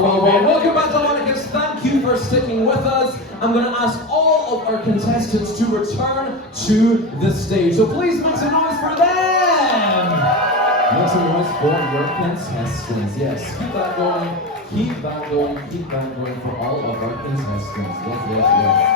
Welcome back, Delmonicas. Thank you for sticking with us. I'm going to ask all of our contestants to return to the stage. So please make some noise for them. Make some noise for your contestants. Yes, keep that going. Keep that going. Keep that going for all of our contestants. Yes.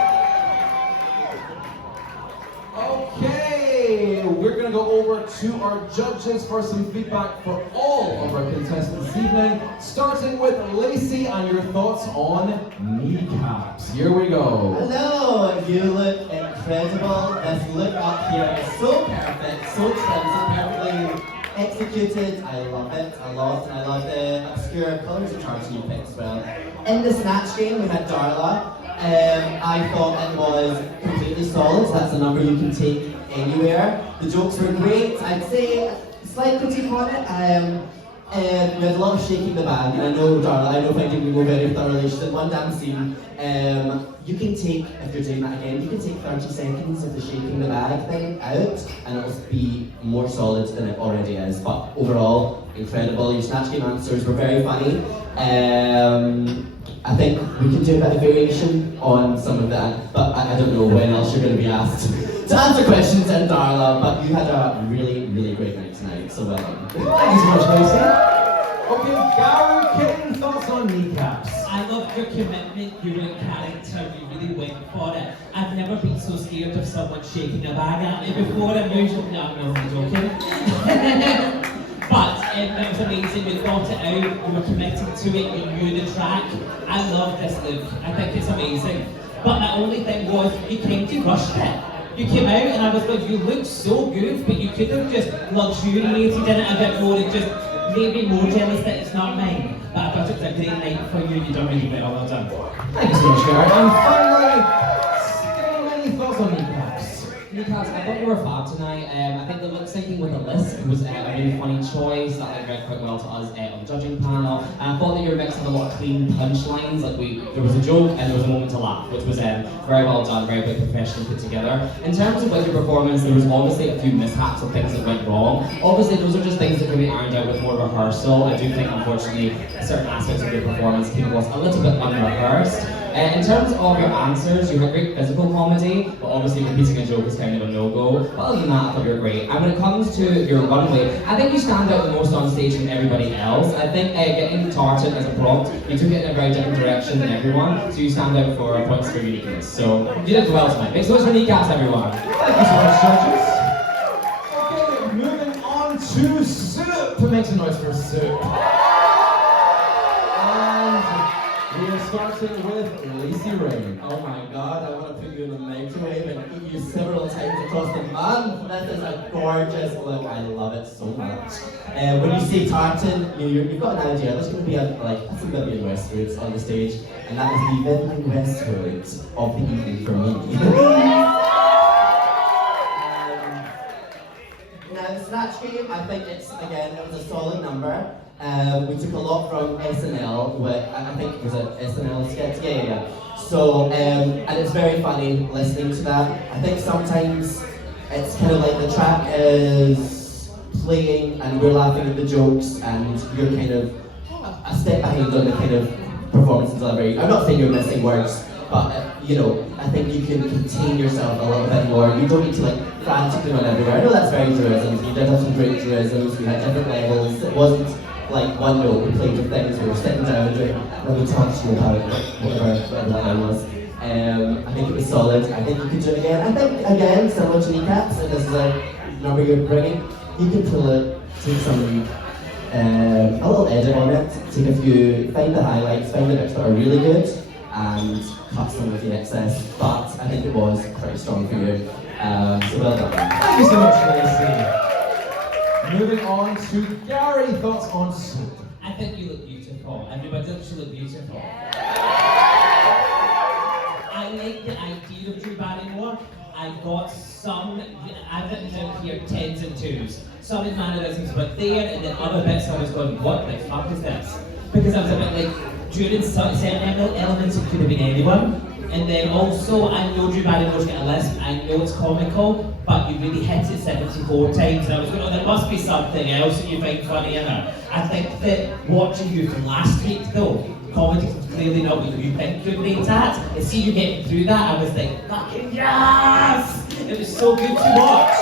Okay, we're going to go over to our judges for some feedback for all of our contestants this evening, starting with Lacey and your thoughts on kneecaps. Here we go. Hello, you look incredible. This look up here is so perfect, so trim, so perfectly executed. I love it a lot, and I love the obscure colours of charts you picked as well. In the Snatch game, we had Darla. I thought it was completely solid. That's a number you can take anywhere. The jokes were great. I'd say slight critique on it. We had a lot of shaking the bag, and I know Darla, I know Finding Nemo very thoroughly. She did one damn scene. You can take, if you're doing that again, you can take 30 seconds of the shaking the bag thing out, and it'll be more solid than it already is. But overall, incredible. Your Snatch game answers were very funny. I think we can do a bit of variation on some of that, but I don't know when else you're going to be asked to answer questions in Darla, but you had a really, really great night tonight, so well done. Thank you so much, Lacey. Okay, Gary King, thoughts on kneecaps? I love your commitment, your character, you really went for it. I've never been so scared of someone shaking a bag at me before. I'm usually, no, I'm joking. But it was amazing, you thought it out, you were committed to it, you knew the track. I love this look, I think it's amazing. But my only thing was, you kind of rushed it. You came out and I was like, you look so good, but you could have just luxuriated in it a bit more and just made me more jealous that it's not mine. But I thought it was a great night for you, you've done really well done. Thank you so much, Gary. And finally, Skinny, any thoughts on kneecaps? Kneecaps, I thought you were fab tonight. I think the lip syncing with the list was a really funny choice that read quite well to us on the judging panel. And I thought that you were mixing a lot of clean punchlines. Like there was a joke and there was a moment to laugh, which was very well done, very professionally put together. In terms of like your performance, there was obviously a few mishaps or things that went wrong. Obviously, those are just things that can be ironed out with more rehearsal. I do think, unfortunately, certain aspects of your performance came across a little bit unrehearsed. In terms of your answers, you had great physical comedy, but obviously repeating a joke is kind of a no-go. But other than that, I thought you were great. And when it comes to your runway, I think you stand out the most on stage from everybody else. I think getting tartan as a prompt, you took it in a very different direction than everyone, so you stand out for points for uniqueness. So you did well tonight. Make some noise for kneecaps, everyone. Thank you so much, judges. Okay, moving on to Soup. Make some noise for Soup. We are starting with Lacey Ray. Oh my god, I want to put you in the microwave and eat you several times across the month. This is a gorgeous look, I love it so much. When you say tartan, you've got an idea. There's going to be a Vivian Westwood on the stage, and that is the Vivian Westwood of the evening for me. Now, the Snatch game, I think it was a solid number. We took a lot from SNL, I think it was an SNL sketch, yeah. So, and it's very funny listening to that. I think sometimes it's kind of like the track is playing and we're laughing at the jokes and you're kind of a step behind on the kind of performance delivery. I'm not saying you're missing words, but I think you can contain yourself a little bit more. You don't need to frantically run everywhere. I know that's very truisms. You did have some great truisms, we had different levels. It wasn't like one note, we played with things, we were sitting down doing, let me talk to you about whatever that line was. I think it was solid. I think you could do it again. I think, again, similar to kneecaps, and this is a number you're bringing, you can pull it, take some, a little edit on it, take a few, find the highlights, find the bits that are really good, and cut some of the excess, but I think it was pretty strong for you. So well done. Thank you so much, Lacey. Moving on to Gary, thoughts on Soup? I think you look beautiful. Everybody does you look beautiful. I like the idea of Drew Barrymore. I got some, I've written down here 10s and 2s. Some in mannerisms were there, and then other bits I was going, what the fuck is this? Because I was a bit like, during certain elements it could have been anyone. And then also, I know Drew Barrymore's got a list, I know it's comical, but you really hit it 74 times, and I was going, oh, there must be something else that you find funny in her. I think that watching you from last week, though, comedy is clearly not what you think you're great at. And see you getting through that, I was like, fucking yes! It was so good to watch.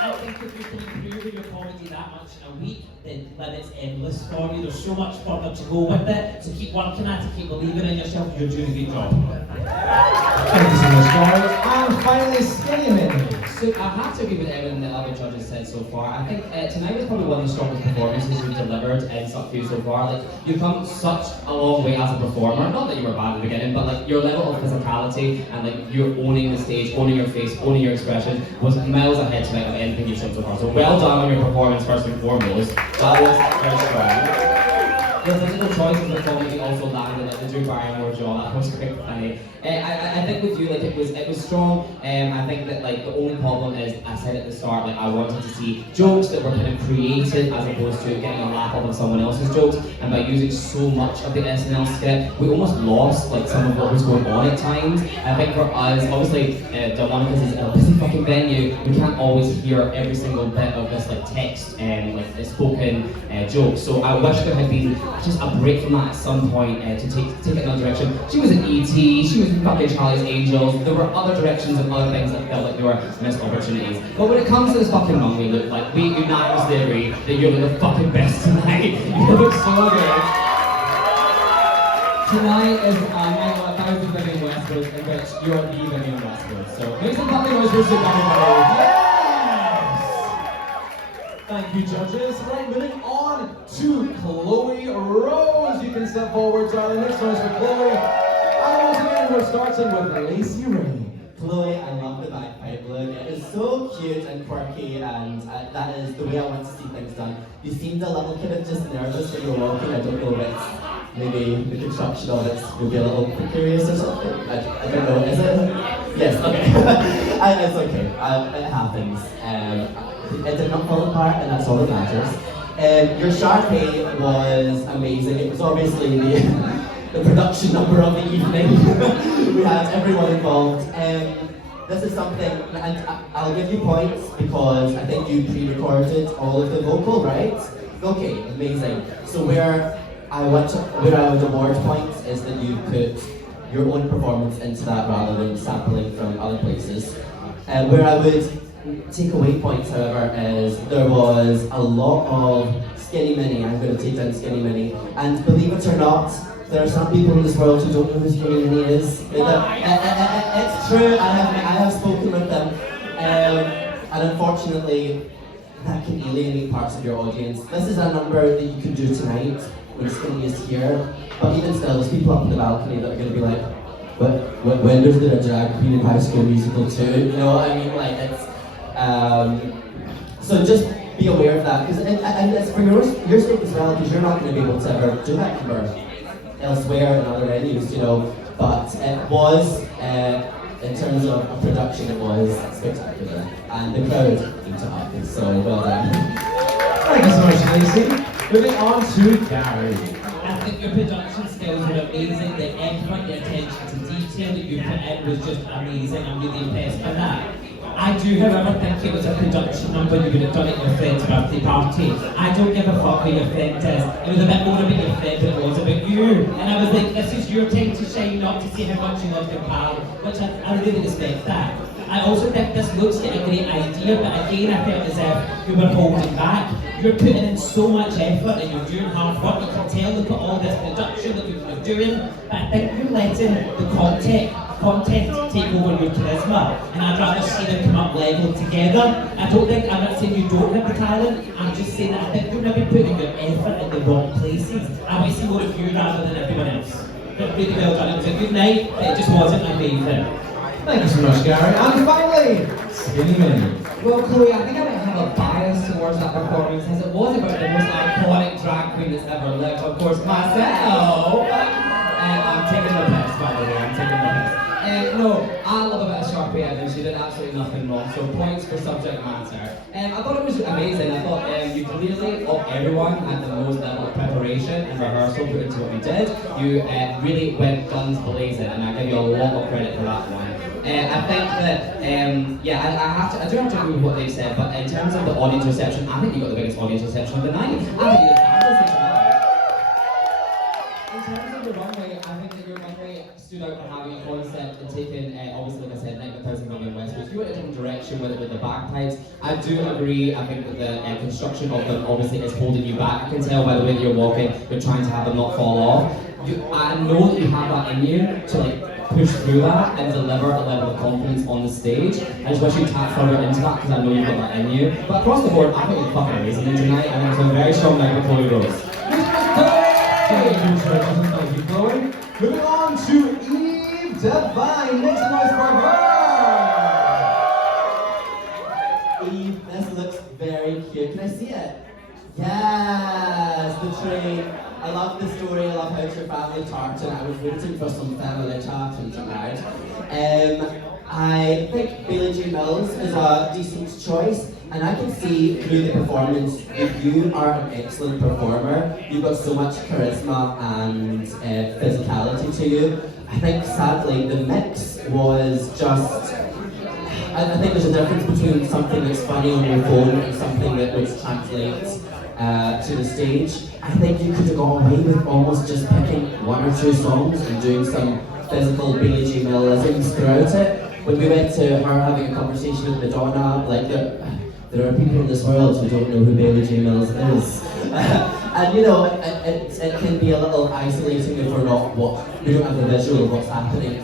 I think if you can improve in your comedy that much in a week, then it's endless for you. There's so much further to go with it. So keep working at it, keep believing in yourself, you're doing a good job. Thank you so much, guys. And finally, Skinny Mini. So I have to agree with everything the other judges said so far. I think tonight was probably one of the strongest performances you've delivered in Suck You so far. Like, you've come such a long way as a performer. Not that you were bad at the beginning, but like your level of physicality and like you're owning the stage, owning your face, owning your expression was miles ahead tonight of anything you've shown so far. So well done on your performance first and foremost. That was very strong. The physical choices of comedy also landed, like the Drew Barrymore jaw, that was quite funny. I think with you, like it was strong. I think that like the only problem is, I said at the start, like I wanted to see jokes that were kind of creative as opposed to getting a laugh off of someone else's jokes. And by using so much of the SNL skit, we almost lost like some of what was going on at times. I think for us, obviously, Delmonicas is a busy fucking venue. We can't always hear every single bit of this like text and like the spoken jokes. So I wish there had been just a break from that at some point to take it in another direction. She was in E.T., she was in fucking Charlie's Angels. There were other directions and other things that felt like they were missed opportunities. But when it comes to this fucking Monday look, like we unanimously agree that you're the fucking best tonight. You look so good. Tonight is a night of 1,000 Vivian Westwoods in which you're the Vivian Westwood. So make some fucking noise for everybody. Thank you, judges. Right, moving on to Chloe Rose. You can step forward, darling. Next one is for Chloe. And once again, we're starting with Lacey Ray. Chloe, I love the bagpipe look. It is so cute and quirky, and that is the way I want to see things done. You seemed a little kind of just nervous when you were walking. I don't know if it's maybe the construction of it will be a little precarious or something. I don't know. Is it? Yes. Okay. It's okay. It happens. It did not fall apart, and that's all that matters. Your Sharpie was amazing. It was obviously the production number of the evening. We had everyone involved. This is something, and I'll give you points because I think you pre-recorded all of the vocal, right? Okay, amazing. So where I would award points is that you put your own performance into that rather than sampling from other places. Where I would take away points, however, is there was a lot of Skinny Mini. I'm going to take down Skinny Mini. And believe it or not, there are some people in this world who don't know who Skinny Mini is. It's true, I have spoken with them. And unfortunately, that can alienate parts of your audience. This is a number that you can do tonight when Skinny is here. But even still, there's people up on the balcony that are going to be like, when does the drag queen in High School Musical 2? You know what I mean? Like, it's... so just be aware of that, and it's for your sake as well, because you're not going to be able to ever do that number elsewhere in other venues, you know. But it was, in terms of a production, it was spectacular, and the crowd ate it up. So well done. Thank you so much, Lacey. Moving on to Gary. I think your production skills were amazing. The effort, the attention to detail that you put in was just amazing. I'm really impressed by that. I do, however, think it was a production number you would have done at your friend's birthday party. I don't give a fuck who your friend is. It was a bit more about your friend than it was about you. And I was like, this is your time to shine, not to see how much you love your pal, which I really respect that. I also think this looks like a great idea, but again, I felt as if you were holding back. You're putting in so much effort and you're doing hard work. You can tell, look at all this production that you're doing, but I think you're letting the content take over your charisma, and I'd rather see them come up level together. I'm not saying you don't have the talent, I'm just saying that I think you're maybe putting your effort in the wrong places. I might see more of you rather than everyone else. But really well done. It was a good night, but it just wasn't amazing. Thank you so much, Gary. And finally, Skinny Mini. Well, Chloe, I think I might have a bias towards that performance, as it was about the most iconic drag queen that's ever lived, of course, myself. I'm taking the piss, by the way, I'm taking the piss. No, I love a bit of Sharpie Evans. She did absolutely nothing wrong, so points for subject matter. I thought it was amazing. I thought you clearly, of everyone, had the most level of preparation and rehearsal put into what we did. You really went guns blazing, and I give you a lot of credit for that one. I think that, I do have to agree with what they've said, but in terms of the audience reception, I think you got the biggest audience reception of the night. I think you did fabulously tonight. In terms of the runway, I think that your runway stood out for having a concept and taking, obviously, like I said, 9,000 Million West, which you went in a different direction with it with the bagpipes. I do agree, I think that the construction of them obviously is holding you back. I can tell by the way that you're walking, you're trying to have them not fall off. I know that you have that in you to like push through that and deliver a level of confidence on the stage. I just wish you tap further into that because I know you've got that in you. But across the board, I think you're fucking amazing tonight. I think it's a very strong night before we rose. Thank you, Chloe. Moving on to Eve Divine. Make some noise for her. Eve, this looks very cute. Can I see it? Yes, the train. I love the story. I love how it's your family tartan. I was rooting for some family tartan tonight. I think Bailey J. Mills is a decent choice, and I can see through the performance that you are an excellent performer. You've got so much charisma and physicality to you. I think sadly the mix was just. I think there's a difference between something that's funny on your phone and something that would translate to the stage. I think you could have gone away with almost just picking one or two songs and doing some physical Bailey J. Millisms throughout it. When we went to her having a conversation with Madonna, like there are people in this world who don't know who Bailey J. Mills is. And you know, it can be a little isolating if we don't have the visual of what's happening.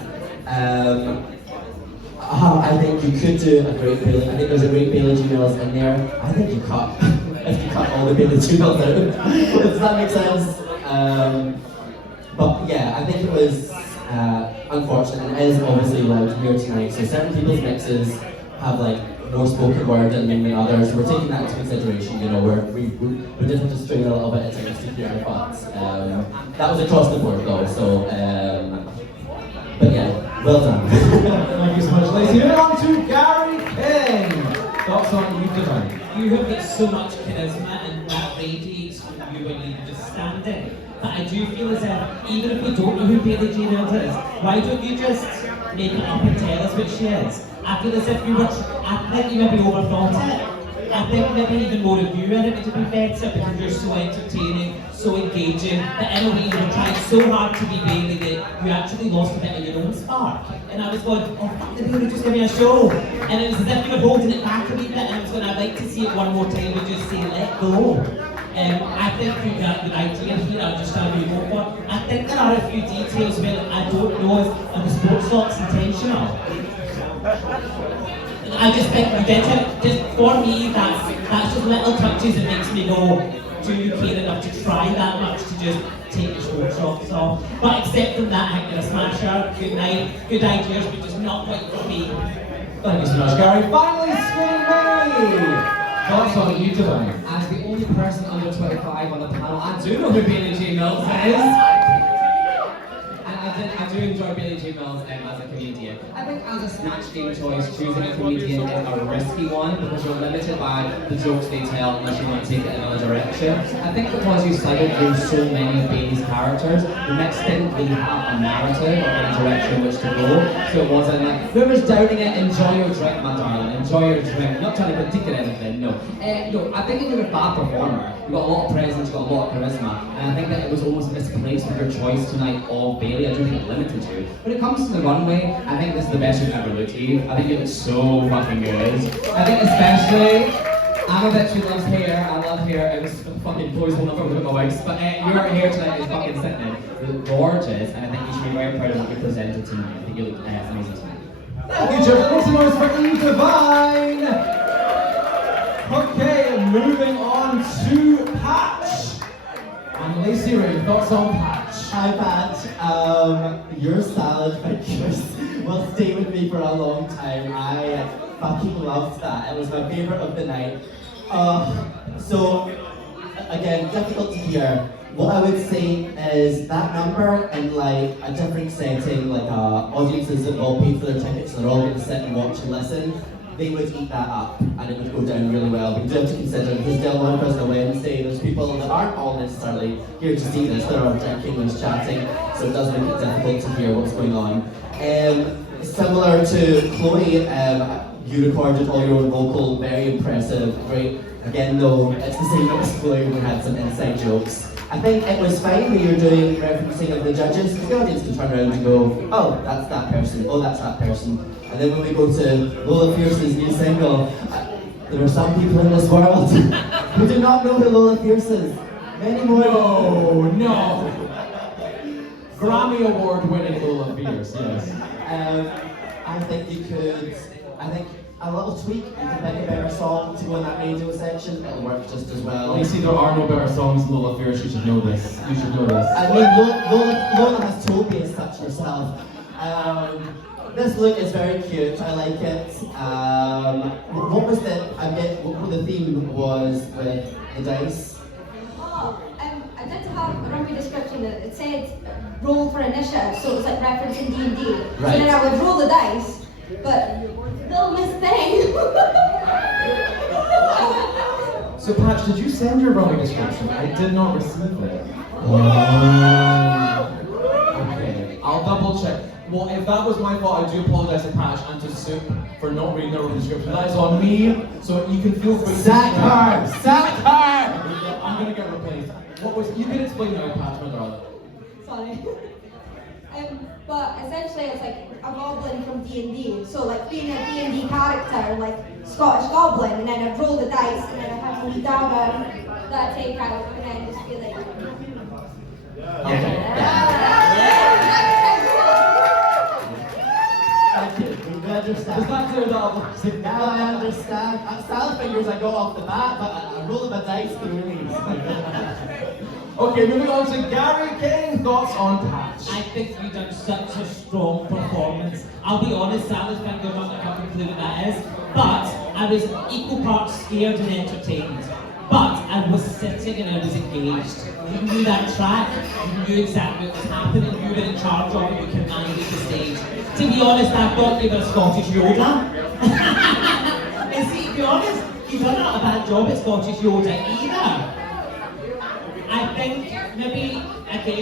I think you could do a great Bailey. I think there's a great Bailey J. Mills in there. I think you cut. If you cut all the Bailey J. Mills out. Does that make sense? But yeah, I think it was unfortunate, and it is obviously loud here tonight. So certain people's mixes have like more spoken word than others. We're taking that into consideration. You know, we did have to strain a little bit at times to hear our thoughts. That was across the board though. So, but yeah, well done. Thank you so much, ladies. Moving on to Gary King. Thoughts on Eve Divine? You have got so much charisma and that radiates from you when you're just standing. But I do feel as if, even if we don't know who Bailey J. Mills is, why don't you just make it up and tell us what she is? I feel as if I think you maybe overthought it. I think maybe even more of you in it would be better because you're so entertaining, so engaging, that in a way you were trying so hard to be Bailey that you actually lost a bit of your own spark. And I was going, oh fuck the Bailey, just give me a show. And it was as if you were holding it back a wee bit, and I was going, I'd like to see it one more time and just say, let go. I think you got the idea here, I'll just tell you more for. I think there are a few details where I don't know if the sports docs intentional. I just think we did it. Just for me, that's just little touches that makes me go, do you care enough to try that much to just take your sports socks off? But except from that, I think you're a smasher. Good night, good ideas, but just not quite for me. Thank you so much, Gary. Finally, Skinny May. Thoughts on Eve Divine? As the only person under 25 on the panel, I do know who Bailey J. Mills is. And I do enjoy Bailey J. Mills as a comedian. I think as a Snatch game choice, choosing a comedian is a risky one because you're limited by the jokes they tell unless you want to take it in another direction. I think because you cycled through so many of Bailey's characters, the mix didn't really have a narrative or any direction in which to go. So it wasn't like, whoever's downing it, enjoy your drink, my darling, enjoy your drink. I'm not trying to critique anything, no. I think if you're a bad performer, you've got a lot of presence, you've got a lot of charisma, and I think that it was almost misplaced with your choice tonight of Bailey. I do think it limited you. When it comes to the runway, I think this is the best you've ever looked, Eve. I think you look so fucking good. I think especially, I'm a bitch who loves hair. I love hair. It was fucking boys will never look at my wigs. But your hair tonight is fucking sickening. You look gorgeous, and I think you should be very proud of what you presented tonight. I think you look amazing tonight. Thank you, George. Make some noise for Eve Divine. Okay, moving on to Patch. And Lacey Ray, thoughts on Patch? Hi Pat, your salad pictures will stay with me for a long time. I fucking loved that. It was my favourite of the night. So, again, difficult to hear. What I would say is that number in like a different setting, like audiences that all paid for their tickets and they're all going to sit and watch and listen, they would eat that up and it would go down really well. But you do have to consider, because Delmonicas on Wednesday, there's people that aren't all necessarily here to see this, they're all drinking, there's chatting, so it does make it difficult to hear what's going on. Similar to Chloe, you recorded all your own vocal, very impressive, great. Again though, it's the same as Chloe, we had some inside jokes. I think it was fine when you were doing referencing of the judges, because the audience can turn around and go, oh, that's that person, oh, that's that person. And then when we go to Lola Fierce's new single, there are some people in this world who do not know who Lola Fierce is. Many more. No. Grammy Award winning Lola Fierce, yes. I think you could, I think a little tweak, you could pick a better song to go in that radio section, it'll work just as well. Lacey, there are no better songs than Lola Fierce, you should know this. You should know this. I mean, Lola has told me as such herself. This look is very cute, I like it. What was what the theme was with the dice? Oh, I did have a runway description that it said roll for initiative, so it was like referencing D&D. So Right. then I would roll the dice, but little miss thing. So Patch, did you send your runway description? I did not receive it. Okay, I'll double check. Well, if that was my fault, I do apologize to Patch and to Soup for not reading their runway description. That is on me, so you can feel free to Sack her! Sack her! I'm gonna get replaced. What was, you can explain now, Patch, my darling. Sorry. But essentially it's like a goblin from D&D. So like being a D&D character, like Scottish goblin, and then I'd roll the dice, and then I'd have a wee dagger that I take out, and then just be like... Thank you, we understand. Is that clear that? Now I understand. Style fingers I go off the bat, but I roll my dice through these. Okay, moving on to Gary King. Thoughts on Patch? I think you've done such a strong performance. I'll be honest, Sally's finger, I'm not going to fucking clue what that is. But I was equal parts scared and entertained. But I was sitting and I was engaged. You knew that track, you knew exactly what was happening, you were in charge of it, you commanded the stage. To be honest, I thought you were a Scottish Yoda. And see, to be honest, you've done not a bad job at Scottish Yoda either. I think maybe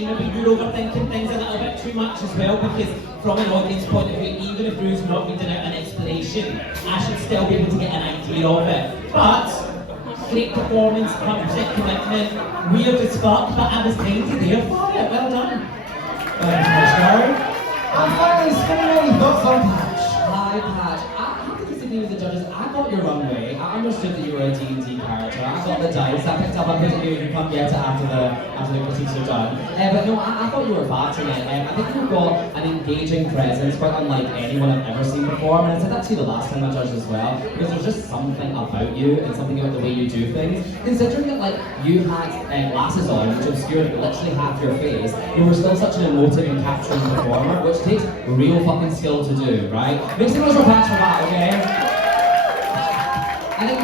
you're overthinking things a little bit too much as well, because from an audience point of view, even if Drew's not reading out an explanation, I should still be able to get an idea of it. But great performance, 100% commitment, weird as fuck, but I was kind of there for it. Well done. Thanks, Patch Gary. And finally, Skinny, thoughts on Patch? Hi, Patch. I have to disagree with the judges. I got your runway. I understood that you were a D&D character. I got the dice. I picked up on it. You can come get it after the critiques are done. But no, I thought you were bad tonight. I think you've got an engaging presence, quite unlike anyone I've ever seen perform. And I said that to you the last time I judged as well, because there's just something about you and something about the way you do things. Considering that like you had glasses on, which obscured literally half your face, you were still such an emotive and capturing performer, which takes real fucking skill to do, right? Make some noise for Patch for that, okay? I think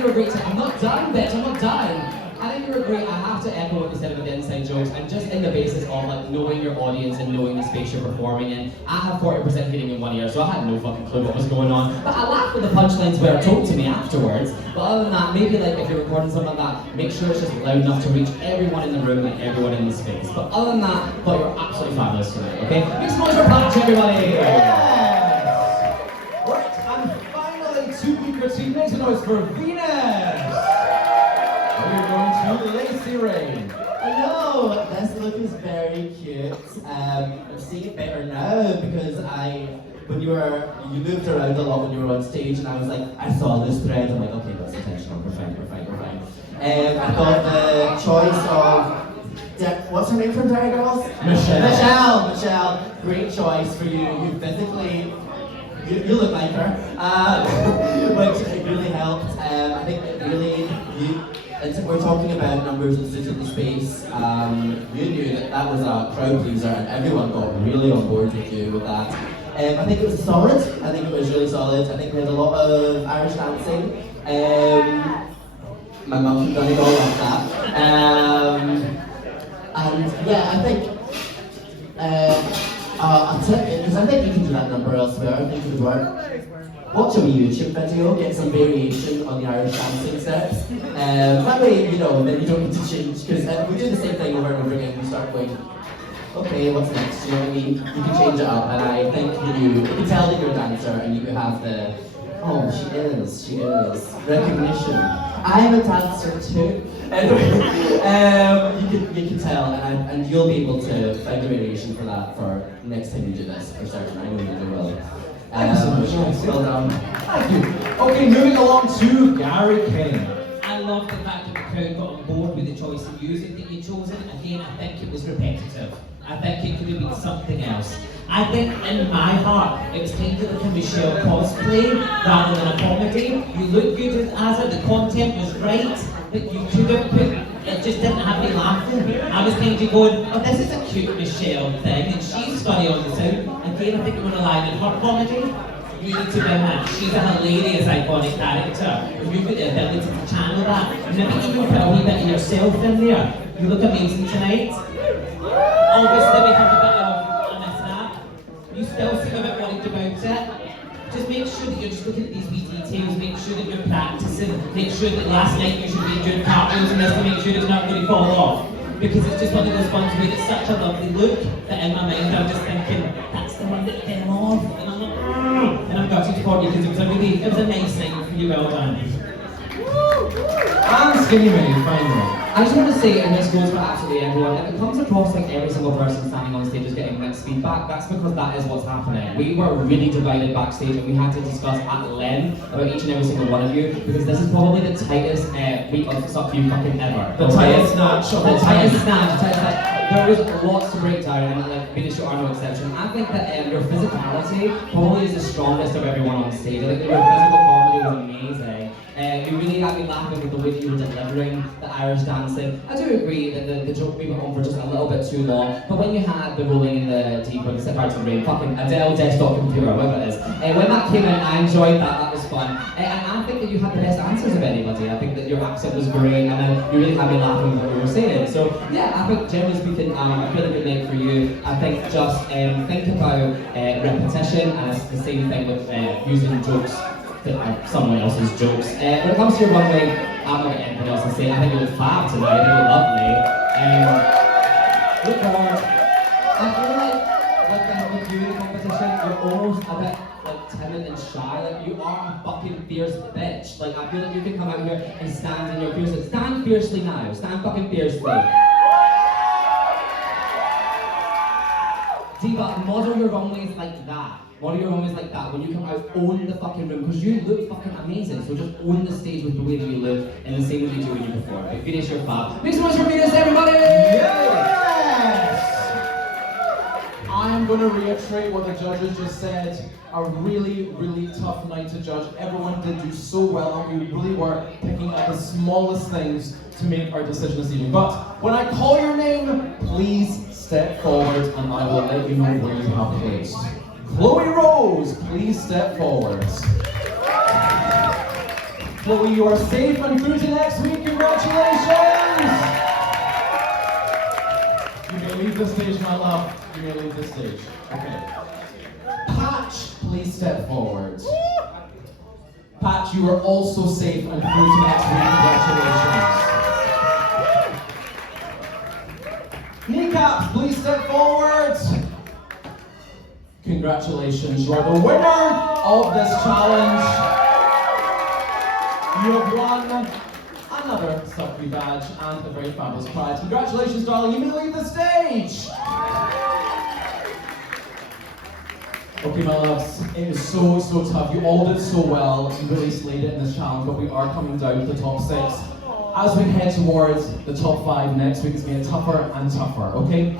you were great. I'm not done, bitch. I'm not done. I think you were great. I have to echo what you said about the inside jokes, and just in the basis of like knowing your audience and knowing the space you're performing in. I have 40% hearing in one ear, so I had no fucking clue what was going on. But I laughed with the punchlines were told to me afterwards. But other than that, maybe like if you're recording something like that, make sure it's just loud enough to reach everyone in the room and everyone in the space. But other than that, I thought you were absolutely fabulous tonight. Okay, make some noise for Patch, everybody. Yes! Right, and finally, to be critiqued, make some noise for Venus. We're going to Lacey Rain. Hello, this look is very cute. I'm seeing it better now because when you moved around a lot when you were on stage, and I was like, I saw this thread. I'm like, okay, that's intentional. We're fine. I thought the choice of what's her name from Derry Girls? Michelle. Great choice for you. You physically. You look like her, which really helped. I think really we're talking about numbers that suited the space. You knew that was a crowd pleaser, and everyone got really on board with you with that. I think it was solid. I think it was really solid. I think we had a lot of Irish dancing. My mum done it all like that. And yeah, I think. I'll tell you, because I think you can do that number elsewhere. I think it would work. Watch a wee YouTube video, get some variation on the Irish dancing steps. That way, and then you don't need to change, because we do the same thing over and over again. We start going, okay, what's next? You know what I mean? You can change it up, and I think you can tell that you're a dancer, and you have the Oh, she is. Recognition. I'm a dancer too. Anyway, you can tell, and you'll be able to find a variation for that for next time you do this, for certain. I know you will. Well done. Thank you. Okay, moving along to Gary King. I love the fact that the crowd got on board with the choice of music that you'd chosen. Again, I think it was repetitive. I think it could have been something else. I think in my heart, it was kind of like a Michelle cosplay rather than a comedy. You look good as it, the content was right, but you could have put, it just didn't have me laughing. I was kind of going, oh, this is a cute Michelle thing, and she's funny on the sound. Again, I think we're going to lie in her comedy. You need to be that. She's a hilarious, iconic character. If you've got the ability to channel that, and maybe even put a wee bit of yourself in there, you look amazing tonight. Obviously, we have a bit of a mishap. You still seem a bit worried about it. Just make sure that you're just looking at these wee details, make sure that you're practicing, make sure that last night you should be doing cartwheels and this to make sure it's not going to fall off. Because it's just one of those ones where it's such a lovely look that in my mind I'm just thinking, that's the one that fell off. And I'm like, and I'm gutted for you because it was a nice night for you, well done. And Skinny Minnie, finally. I just want to say, and this goes for absolutely everyone, if it comes across like every single person standing on stage is getting mixed feedback, that's because that is what's happening. We were really divided backstage and we had to discuss at length about each and every single one of you, because this is probably the tightest week of Suck You fucking ever. The tightest snatch of the tightest snatch. There was lots to break down, and like Venus, you are no exception. I think that your physicality probably is the strongest of everyone on stage. I think that your physical comedy was amazing. You really had me laughing with the way that you were delivering the Irish dancing. I do agree that the joke we went on for just a little bit too long, but when you had the rolling in the deep and the set parts of the rain, fucking Adele, desktop computer, whatever it is, when that came in, I enjoyed that, that was fun. And I think that you had the best answers of anybody. I think that your accent was great, and then you really had me laughing with what you were saying. So yeah, I think generally speaking, a really good night for you. I think just think about repetition, and it's the same thing with using jokes. Someone else's jokes. When it comes to your runway, I'm not going to anything else to say. I think you look fab tonight. I think you look lovely. Look forward. I feel like with you in the competition, you're almost a bit like timid and shy. Like you are a fucking fierce bitch. Like I feel like you can come out here and stand in your fierceness. Stand fiercely now. Stand fucking fiercely. Diva, model your runways like that. Model your runways like that. When you come out, own the fucking room, because you look fucking amazing. So just own the stage with the way that you look, and the same way you do when you perform. But finish your fab. Make some noise for Venus, everybody! Yes! I am going to reiterate what the judges just said. A really, really tough night to judge. Everyone did do so well, and we really were picking up the smallest things to make our decision this evening. But when I call your name, please step forward, and I will let you know where you have placed. Chloe Rose, please step forward. Chloe, you are safe and through to next week. Congratulations! You may leave the stage, my love. You may leave the stage. Okay. Patch, please step forward. Patch, you are also safe and through to next week. Congratulations. Kneecap, please step forward. Congratulations, you are the winner of this challenge. You have won another Suck You badge and a very fabulous prize. Congratulations, darling, you may leave the stage. Okay, my loves, it was so tough. You all did so well. You really slayed it in this challenge, but we are coming down to the top 6. As we head towards the top 5 next week, it's going to get tougher and tougher, okay?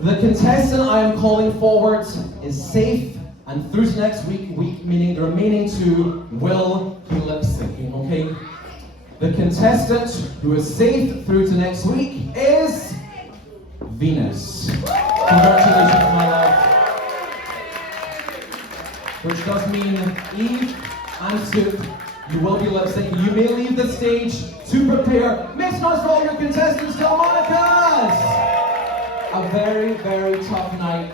The contestant I am calling forward is safe and through to next week, meaning the remaining 2 will be lip syncing, okay? The contestant who is safe through to next week is Venus. Congratulations, my love. Which does mean Eve and Soup, you will be lip syncing. You may leave the stage to prepare. Make some noise for all your contestants, Delmonicas! A very, very tough night.